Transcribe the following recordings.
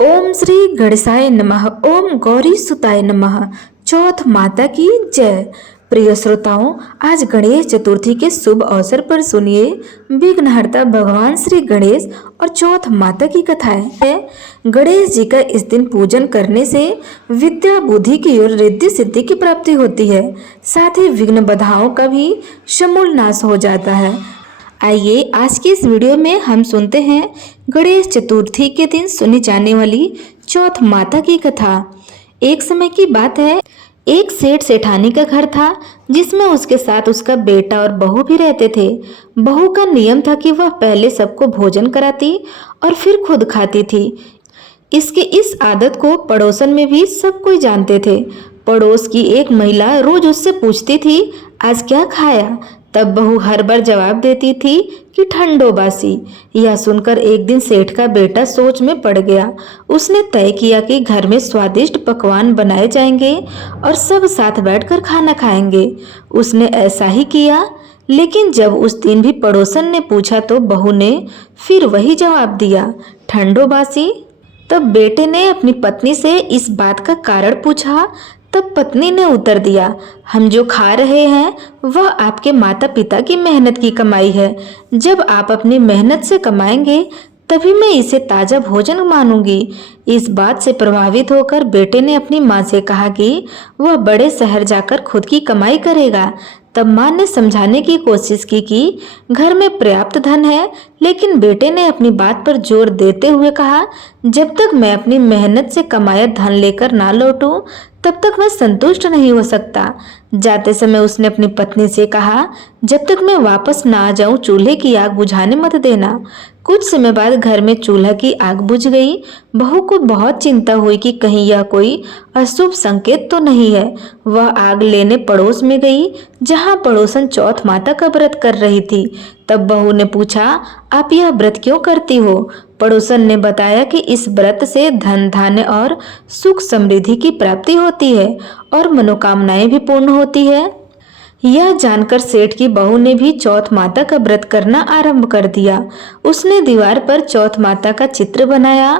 ओम श्री गणेशाय नमः। ओम गौरी सुताय नमः। चौथ माता की जय। प्रिय श्रोताओं, आज गणेश चतुर्थी के शुभ अवसर पर सुनिए विघ्नहर्ता भगवान श्री गणेश और चौथ माता की कथाएं है। गणेश जी का इस दिन पूजन करने से विद्या बुद्धि की ओर रिद्धि सिद्धि की प्राप्ति होती है, साथ ही विघ्न बाधाओं का भी समूल नाश हो जाता है। आइए आज की इस वीडियो में हम सुनते हैं गणेश चतुर्थी के दिन सुनी जाने वाली चौथ माता की कथा। एक समय की बात है, एक सेठ सेठानी का घर था जिसमें उसके साथ उसका बेटा और बहू भी रहते थे। बहू का नियम था कि वह पहले सबको भोजन कराती और फिर खुद खाती थी। इसकी इस आदत को पड़ोसन में भी सब कोई जानते थे। पड़ोस की एक महिला रोज उससे पूछती थी, आज क्या खाया? तब बहू हर बार जवाब देती थी कि ठंडो बासी। यह सुनकर एक दिन सेठ का बेटा सोच में पड़ गया। उसने तय किया कि घर में स्वादिष्ट पकवान बनाए जाएंगे और सब साथ बैठकर खाना खाएंगे। उसने ऐसा ही किया, लेकिन जब उस दिन भी पड़ोसन ने पूछा तो बहू ने फिर वही जवाब दिया, ठंडो बासी। तब बेटे ने अपनी पत्नी से इस बात का कारण पूछा। तब पत्नी ने उत्तर दिया, हम जो खा रहे हैं वह आपके माता पिता की मेहनत की कमाई है। जब आप अपनी मेहनत से कमाएंगे तभी मैं इसे ताजा भोजन मानूंगी। इस बात से प्रभावित होकर बेटे ने अपनी माँ से कहा कि वह बड़े शहर जाकर खुद की कमाई करेगा। तब माँ ने समझाने की कोशिश की कि घर में पर्याप्त धन है, लेकिन बेटे ने अपनी बात पर जोर देते हुए कहा, जब तक मैं अपनी मेहनत से कमाया धन लेकर ना लौटूं तब तक मैं संतुष्ट नहीं हो सकता। जाते समय उसने अपनी पत्नी से कहा, जब तक मैं वापस ना आ जाऊं चूल्हे की आग बुझाने मत देना। कुछ समय बाद घर में चूल्हा की आग बुझ गई। बहू को बहुत चिंता हुई कि कहीं यह कोई अशुभ संकेत तो नहीं है। वह आग लेने पड़ोस में गई जहां पड़ोसन चौथ माता का व्रत कर रही थी। तब बहू ने पूछा, आप यह व्रत क्यों करती हो? पड़ोसन ने बताया कि इस व्रत से धन धान्य और सुख समृद्धि की प्राप्ति होती है और मनोकामनाएं भी पूर्ण होती है। यह जानकर सेठ की बहू ने भी चौथ माता का व्रत करना आरंभ कर दिया। उसने दीवार पर चौथ माता का चित्र बनाया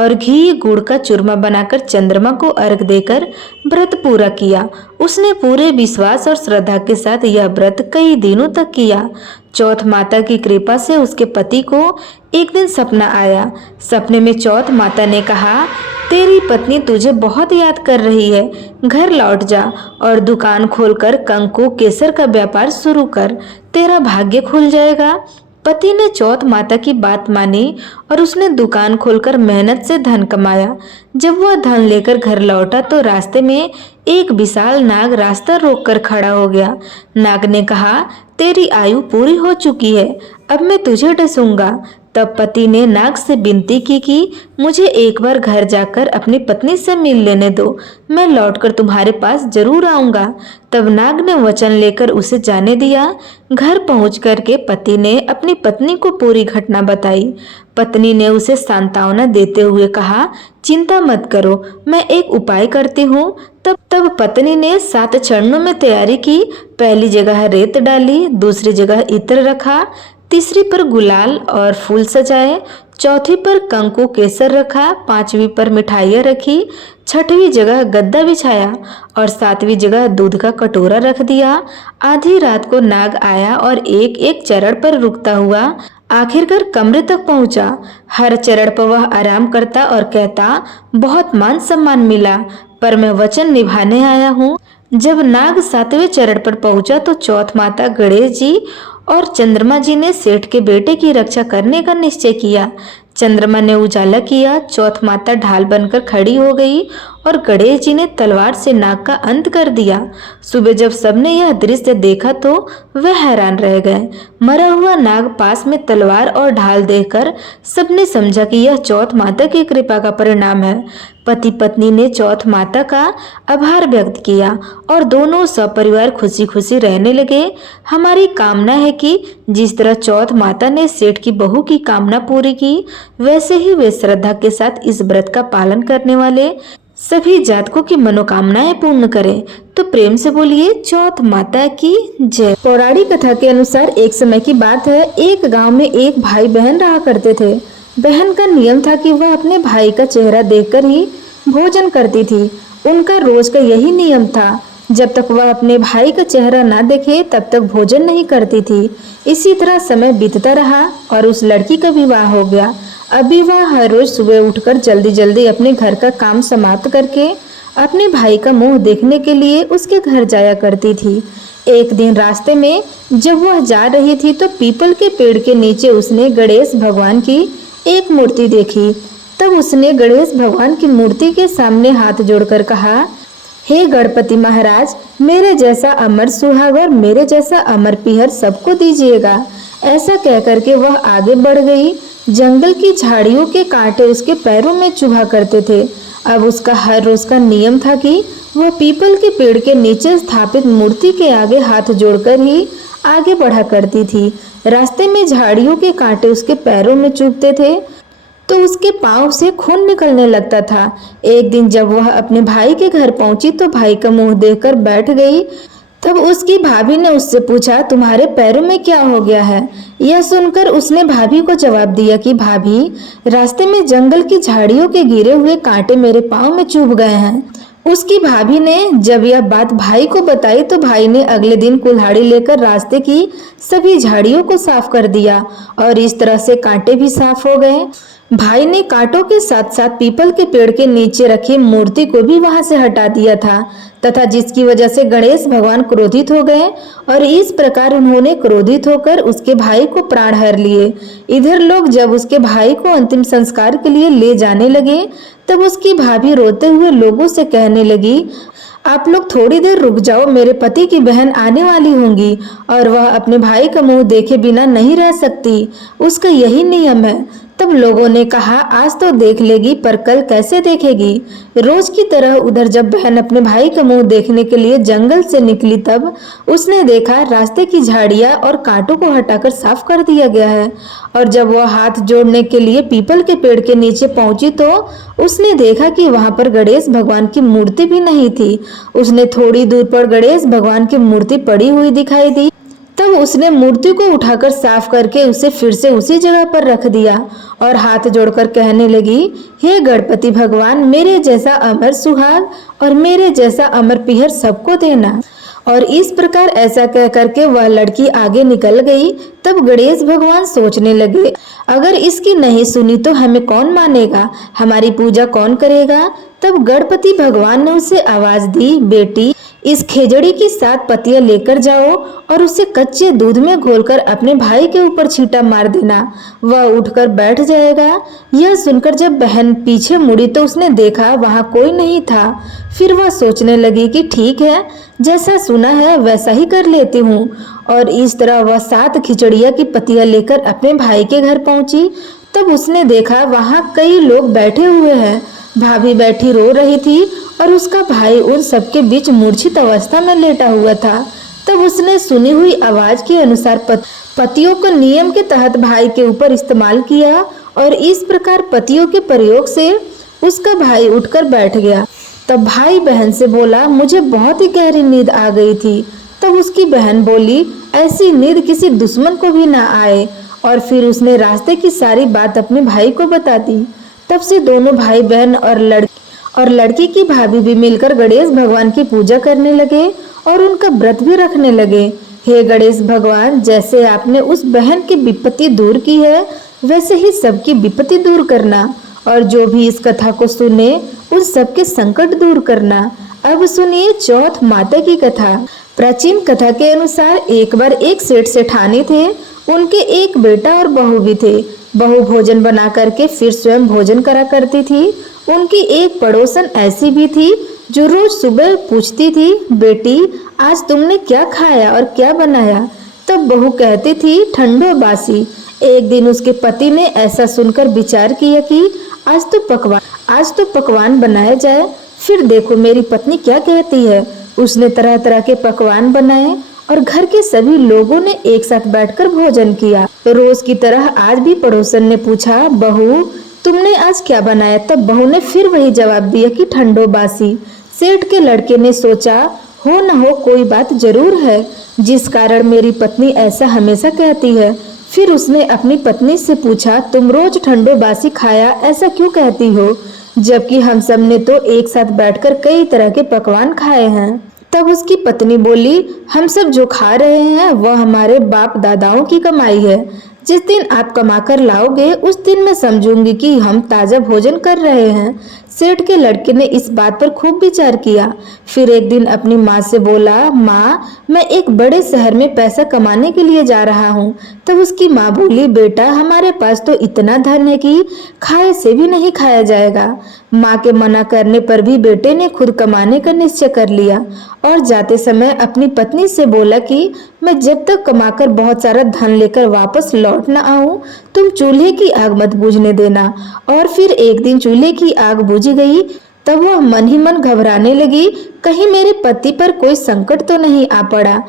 और घी गुड़ का चूरमा बनाकर चंद्रमा को अर्घ देकर व्रत पूरा किया। उसने पूरे विश्वास और श्रद्धा के साथ यह व्रत कई दिनों तक किया। चौथ माता की कृपा से उसके पति को एक दिन सपना आया। सपने में चौथ माता ने कहा, तेरी पत्नी तुझे बहुत याद कर रही है, घर लौट जा और दुकान खोलकर कंकु केसर का व्यापार शुरू कर, तेरा भाग्य खुल जाएगा। पति ने चौथ माता की बात मानी और उसने दुकान खोलकर मेहनत से धन कमाया। जब वह धन लेकर घर लौटा तो रास्ते में एक विशाल नाग रास्ता रोककर खड़ा हो गया। नाग ने कहा, तेरी आयु पूरी हो चुकी है, अब मैं तुझे डसूंगा। तब पति ने नाग से विनती की कि मुझे एक बार घर जाकर अपनी पत्नी से मिल लेने दो, मैं लौटकर तुम्हारे पास जरूर आऊंगा। तब नाग ने वचन लेकर उसे जाने दिया। घर पहुंच करके पति ने अपनी पत्नी को पूरी घटना बताई। पत्नी ने उसे सांत्वना देते हुए कहा, चिंता मत करो, मैं एक उपाय करती हूँ। तब पत्नी ने 7 चरणों में तैयारी की। पहली जगह रेत डाली, दूसरी जगह इत्र रखा, तीसरी पर गुलाल और फूल सजाए, चौथी पर कंकु केसर रखा, 5वीं पर मिठाइयाँ रखी, 6वीं जगह गद्दा बिछाया और 7वीं जगह दूध का कटोरा रख दिया। आधी रात को नाग आया और एक एक चरण पर रुकता हुआ आखिरकार कमरे तक पहुंचा। हर चरण पर वह आराम करता और कहता, बहुत मान सम्मान मिला, पर मैं वचन निभाने आया हूँ। जब नाग 7वें चरण पर पहुंचा तो चौथ माता, गणेश जी और चंद्रमा जी ने सेठ के बेटे की रक्षा करने का निश्चय किया। चंद्रमा ने उजाला किया, चौथ माता ढाल बनकर खड़ी हो गई और गणेश जी ने तलवार से नाग का अंत कर दिया। सुबह जब सबने यह दृश्य देखा तो वह हैरान रह गए। मरा हुआ नाग पास में तलवार और ढाल देखकर सबने समझा कि यह चौथ माता की कृपा का परिणाम है। पति पत्नी ने चौथ माता का आभार व्यक्त किया और दोनों सपरिवार खुशी खुशी रहने लगे। हमारी कामना है कि जिस तरह चौथ माता ने सेठ की बहू की कामना पूरी की, वैसे ही वे श्रद्धा के साथ इस व्रत का पालन करने वाले सभी जातकों की मनोकामनाएं पूर्ण करें। तो प्रेम से बोलिए चौथ माता की जय। पौराणिक कथा के अनुसार एक समय की बात है, एक गांव में एक भाई बहन रहा करते थे। बहन का नियम था कि वह अपने भाई का चेहरा देखकर ही भोजन करती थी। उनका रोज का यही नियम था। जब तक वह अपने भाई का चेहरा ना देखे तब तक भोजन नहीं करती थी। इसी तरह समय बीतता रहा और उस लड़की का विवाह हो गया। अभी वह हर रोज सुबह उठकर जल्दी जल्दी अपने घर का काम समाप्त करके अपने भाई का मुंह देखने के लिए उसके घर जाया करती थी। एक दिन रास्ते में जब वह जा रही थी तो पीपल के पेड़ के नीचे उसने गणेश भगवान की एक मूर्ति देखी। तब उसने गणेश भगवान की मूर्ति के सामने हाथ जोड़कर कहा, हे गणपति महाराज, मेरे जैसा अमर सुहाग और मेरे जैसा अमर पीहर सबको दीजिएगा। ऐसा कहकर के वह आगे बढ़ गई। जंगल की झाड़ियों के कांटे उसके पैरों में चुभा करते थे। अब उसका हर रोज का नियम था कि वह पीपल के पेड़ के नीचे स्थापित मूर्ति के आगे हाथ जोड़कर ही आगे बढ़ा करती थी। रास्ते में झाड़ियों के कांटे उसके पैरों में चुभते थे तो उसके पांव से खून निकलने लगता था। एक दिन जब वह अपने भाई के घर पहुंची तो भाई का मुंह देखकर बैठ गई। तब उसकी भाभी ने उससे पूछा, तुम्हारे पैरों में क्या हो गया है? यह सुनकर उसने भाभी को जवाब दिया कि भाभी, रास्ते में जंगल की झाड़ियों के गिरे हुए कांटे मेरे पांव में चुभ गए हैं। उसकी भाभी ने जब यह बात भाई को बताई तो भाई ने अगले दिन कुल्हाड़ी लेकर रास्ते की सभी झाड़ियों को साफ कर दिया और इस तरह से कांटे भी साफ हो गए। भाई ने कांटों के साथ साथ पीपल के पेड़ के नीचे रखी मूर्ति को भी वहां से हटा दिया था तथा जिसकी वजह से गणेश भगवान क्रोधित हो गए और इस प्रकार उन्होंने क्रोधित होकर उसके भाई को प्राण हर लिए। इधर लोग जब उसके भाई को अंतिम संस्कार के लिए ले जाने लगे तब उसकी भाभी रोते हुए लोगों से कहने लगी, आप लोग थोड़ी देर रुक जाओ, मेरे पति की बहन आने वाली होंगी और वह अपने भाई का मुंह देखे बिना नहीं रह सकती, उसका यही नियम है। तब लोगों ने कहा, आज तो देख लेगी पर कल कैसे देखेगी। रोज की तरह उधर जब बहन अपने भाई का मुंह देखने के लिए जंगल से निकली तब उसने देखा रास्ते की झाड़ियां और कांटों को हटाकर साफ कर दिया गया है। और जब वह हाथ जोड़ने के लिए पीपल के पेड़ के नीचे पहुंची तो उसने देखा कि वहां पर गणेश भगवान की मूर्ति भी नहीं थी। उसने थोड़ी दूर पर गणेश भगवान की मूर्ति पड़ी हुई दिखाई दी। तब उसने मूर्ति को उठाकर साफ करके उसे फिर से उसी जगह पर रख दिया और हाथ जोड़कर कहने लगी, हे गणपति भगवान, मेरे जैसा अमर सुहाग और मेरे जैसा अमर पीहर सबको देना। और इस प्रकार ऐसा कह करके वह लड़की आगे निकल गई। तब गणेश भगवान सोचने लगे, अगर इसकी नहीं सुनी तो हमें कौन मानेगा, हमारी पूजा कौन करेगा। तब गणपति भगवान ने उसे आवाज दी, बेटी, इस खेजड़ी की 7 पत्तियां लेकर जाओ और उसे कच्चे दूध में घोलकर अपने भाई के ऊपर छींटा मार देना, वह उठकर बैठ जाएगा। यह सुनकर जब बहन पीछे मुड़ी तो उसने देखा वहां कोई नहीं था। फिर वह सोचने लगी कि ठीक है, जैसा सुना है वैसा ही कर लेती हूँ। और इस तरह वह 7 खिचड़िया की पत्तियां लेकर अपने भाई के घर पहुंची। तब उसने देखा वहां कई लोग बैठे हुए हैं। भाभी बैठी रो रही थी और उसका भाई उन सबके बीच मूर्छित अवस्था में लेटा हुआ था। तब उसने सुनी हुई आवाज के अनुसार पत्तियों को नियम के तहत भाई के ऊपर इस्तेमाल किया और इस प्रकार पत्तियों के प्रयोग से उसका भाई उठकर बैठ गया। तब भाई बहन से बोला, मुझे बहुत ही गहरी नींद आ गई थी। तब उसकी बहन बोली, ऐसी नींद किसी दुश्मन को भी ना आए। और फिर उसने रास्ते की सारी बात अपने भाई को बता दी। तब से दोनों भाई बहन और लड़की की भाभी भी मिलकर गणेश भगवान की पूजा करने लगे और उनका व्रत भी रखने लगे। हे गणेश भगवान, जैसे आपने उस बहन की विपत्ति दूर की है वैसे ही सबकी विपत्ति दूर करना और जो भी इस कथा को सुने उन सबके संकट दूर करना। अब सुनिए चौथ माता की कथा। प्राचीन कथा के अनुसार एक बार एक सेठ सेठानी थे। उनके एक बेटा और बहू भी थे। बहू भोजन बना करके फिर स्वयं भोजन करा करती थी। उनकी एक पड़ोसन ऐसी भी थी जो रोज सुबह पूछती थी, बेटी आज तुमने क्या खाया और क्या बनाया। तब बहू कहती थी, ठंडो बासी। एक दिन उसके पति ने ऐसा सुनकर विचार किया कि आज तो पकवान बनाया जाए। फिर देखो मेरी पत्नी क्या कहती है। उसने तरह तरह के पकवान बनाए और घर के सभी लोगों ने एक साथ बैठकर भोजन किया। रोज की तरह आज भी पड़ोसन ने पूछा, बहू तुमने आज क्या बनाया। तब बहू ने फिर वही जवाब दिया कि ठंडो बासी। सेठ के लड़के ने सोचा, हो न हो कोई बात जरूर है जिस कारण मेरी पत्नी ऐसा हमेशा कहती है। फिर उसने अपनी पत्नी से पूछा, तुम रोज ठंडो बासी खाया ऐसा क्यों कहती हो, जबकि हम सब ने तो एक साथ बैठकर कई तरह के पकवान खाए हैं। तब उसकी पत्नी बोली, हम सब जो खा रहे हैं वह हमारे बाप दादाओं की कमाई है। जिस दिन आप कमाकर लाओगे उस दिन मैं समझूंगी कि हम ताजा भोजन कर रहे हैं। सेठ के लड़के ने इस बात पर खूब विचार किया। फिर एक दिन अपनी माँ से बोला, माँ मैं एक बड़े शहर में पैसा कमाने के लिए जा रहा हूँ। तब उसकी माँ बोली, बेटा हमारे पास तो इतना धन है कि खाए से भी नहीं खाया जाएगा। माँ के मना करने पर भी बेटे ने खुद कमाने का निश्चय कर लिया और जाते समय अपनी पत्नी से बोला कि मैं जब तक कमाकर बहुत सारा धन लेकर वापस लौट न आऊं तुम चूल्हे की आग मत बुझने देना। और फिर एक दिन चूल्हे की आग बुझ गई। तब वह मन ही मन घबराने लगी, कहीं मेरे पति पर कोई संकट तो नहीं आ पड़ा।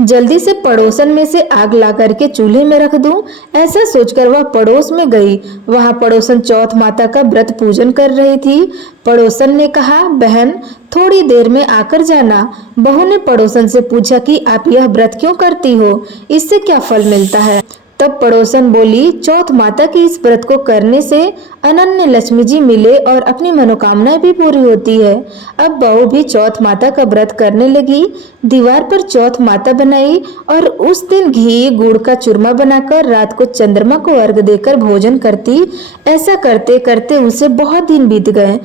जल्दी से पड़ोसन में से आग ला करके चूल्हे में रख दूं, ऐसा सोचकर वह पड़ोस में गई। वहां पड़ोसन चौथ माता का व्रत पूजन कर रही थी। पड़ोसन ने कहा, बहन थोड़ी देर में आकर जाना। बहू ने पड़ोसन से पूछा कि आप यह व्रत क्यों करती हो, इससे क्या फल मिलता है। तब पड़ोसन बोली, चौथ माता के इस व्रत को करने से अनन्य लक्ष्मी जी मिले और अपनी मनोकामनाएं भी पूरी होती है। अब बहू भी चौथ माता का व्रत करने लगी। दीवार पर चौथ माता बनाई और उस दिन घी गुड़ का चूरमा बनाकर रात को चंद्रमा को अर्घ देकर भोजन करती। ऐसा करते करते उसे बहुत दिन बीत गए।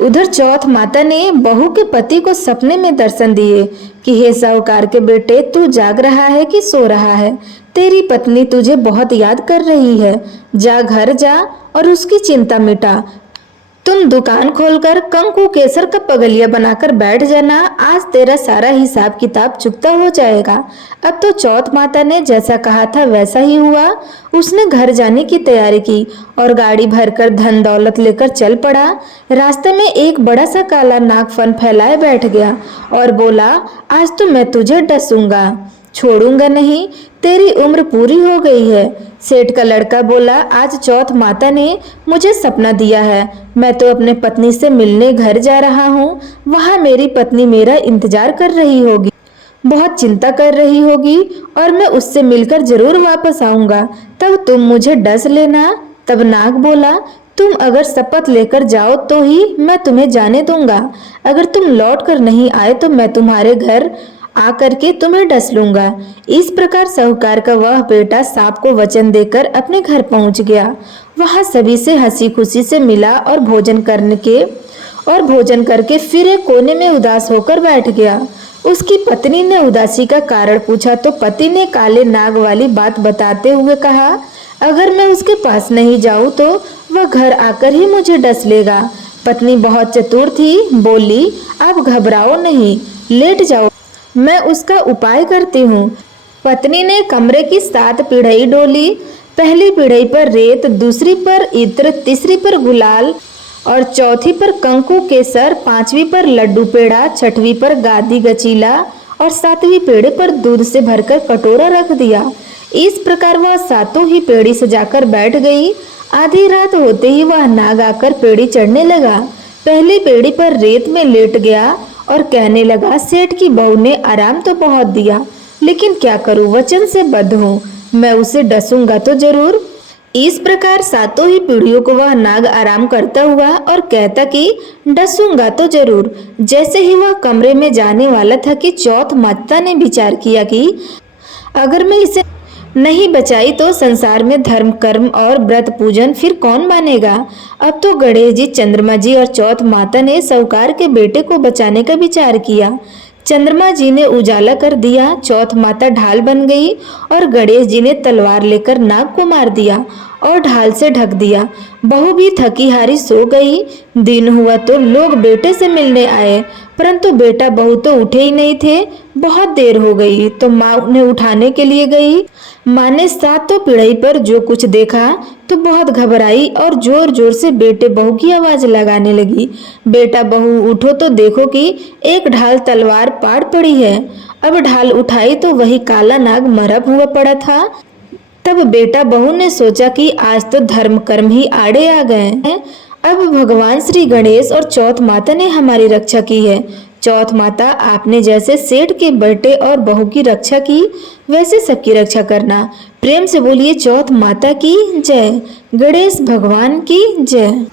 उधर चौथ माता ने बहू के पति को सपने में दर्शन दिए कि हे साहूकार के बेटे, तू जाग रहा है कि सो रहा है। तेरी पत्नी तुझे बहुत याद कर रही है। जा घर जा और उसकी चिंता मिटा। तुम दुकान खोलकर कंकु केसर का पगलिया बनाकर बैठ जाना। आज तेरा सारा हिसाब किताब चुकता हो जाएगा। अब तो चौथ माता ने जैसा कहा था वैसा ही हुआ। उसने घर जाने की तैयारी की और गाड़ी भरकर धन दौलत लेकर चल पड़ा। रास्ते में एक बड़ा सा काला नाग फन फैलाए बैठ गया और बोला, आज तो मैं तुझे डसूंगा, छोड़ूंगा नहीं। तेरी उम्र पूरी हो गई है। सेठ का लड़का बोला, आज चौथ माता ने मुझे सपना दिया है। मैं तो अपने पत्नी से मिलने घर जा रहा हूँ। वहाँ मेरी पत्नी मेरा इंतजार कर रही होगी, बहुत चिंता कर रही होगी और मैं उससे मिलकर जरूर वापस आऊंगा। तब तुम मुझे डस लेना। तब नाग बोला, तुम अगर शपथ लेकर जाओ तो ही मैं तुम्हें जाने दूंगा। अगर तुम लौट कर नहीं आए तो मैं तुम्हारे घर आकर के तुम्हें डस लूंगा। इस प्रकार साहूकार का वह बेटा सांप को वचन देकर अपने घर पहुंच गया। वहां सभी से हंसी खुशी से मिला और भोजन करके फिर एक कोने में उदास होकर बैठ गया। उसकी पत्नी ने उदासी का कारण पूछा तो पति ने काले नाग वाली बात बताते हुए कहा, अगर मैं उसके पास नहीं जाऊं तो वह घर आकर ही मुझे डस लेगा। पत्नी बहुत चतुर थी, बोली, आप घबराओ नहीं, लेट जाओ, मैं उसका उपाय करती हूँ। पत्नी ने कमरे की 7 पीढ़ई डोली। पहली पीढ़ई पर रेत, दूसरी पर इत्र, तीसरी पर गुलाल और चौथी पर कंकु केसर, 5वीं पर लड्डू पेड़ा, 6वीं पर गादी गचीला और 7वीं पेड़े पर दूध से भरकर कटोरा रख दिया। इस प्रकार वह 7 ही पेड़ी सजाकर बैठ गई। आधी रात होते ही वह नाग आकर पेड़ी चढ़ने लगा। पहली पेड़ी पर रेत में लेट गया और कहने लगा, सेठ की बहू ने आराम तो बहुत दिया, लेकिन क्या करूं, वचन से बद्ध हूँ, मैं उसे डसूंगा तो जरूर। इस प्रकार 7 ही पीढ़ियों को वह नाग आराम करता हुआ और कहता कि डसूंगा तो जरूर। जैसे ही वह कमरे में जाने वाला था कि चौथ माता ने विचार किया कि अगर मैं इसे नहीं बचाई तो संसार में धर्म कर्म और व्रत पूजन फिर कौन मानेगा। अब तो गणेश जी, चंद्रमा जी और चौथ माता ने साहूकार के बेटे को बचाने का विचार किया। चंद्रमा जी ने उजाला कर दिया, चौथ माता ढाल बन गई और गणेश जी ने तलवार लेकर नाग को मार दिया और ढाल से ढक दिया। बहू भी थकी हारी सो गई। दिन हुआ तो लोग बेटे से मिलने आए, परंतु बेटा बहू तो उठे ही नहीं थे। बहुत देर हो गई तो माँ उन्हें उठाने के लिए गई। माँ ने 7 पीढ़ी पर जो कुछ देखा तो बहुत घबराई और जोर जोर से बेटे बहू की आवाज लगाने लगी। बेटा बहू उठो तो देखो कि एक ढाल तलवार पाड़ पड़ी है। अब ढाल उठाई तो वही काला नाग मरा हुआ पड़ा था। तब बेटा बहू ने सोचा कि आज तो धर्म कर्म ही आड़े आ गए हैं। अब भगवान श्री गणेश और चौथ माता ने हमारी रक्षा की है। चौथ माता, आपने जैसे सेठ के बेटे और बहू की रक्षा की, वैसे सबकी रक्षा करना। प्रेम से बोलिए चौथ माता की जय, गणेश भगवान की जय।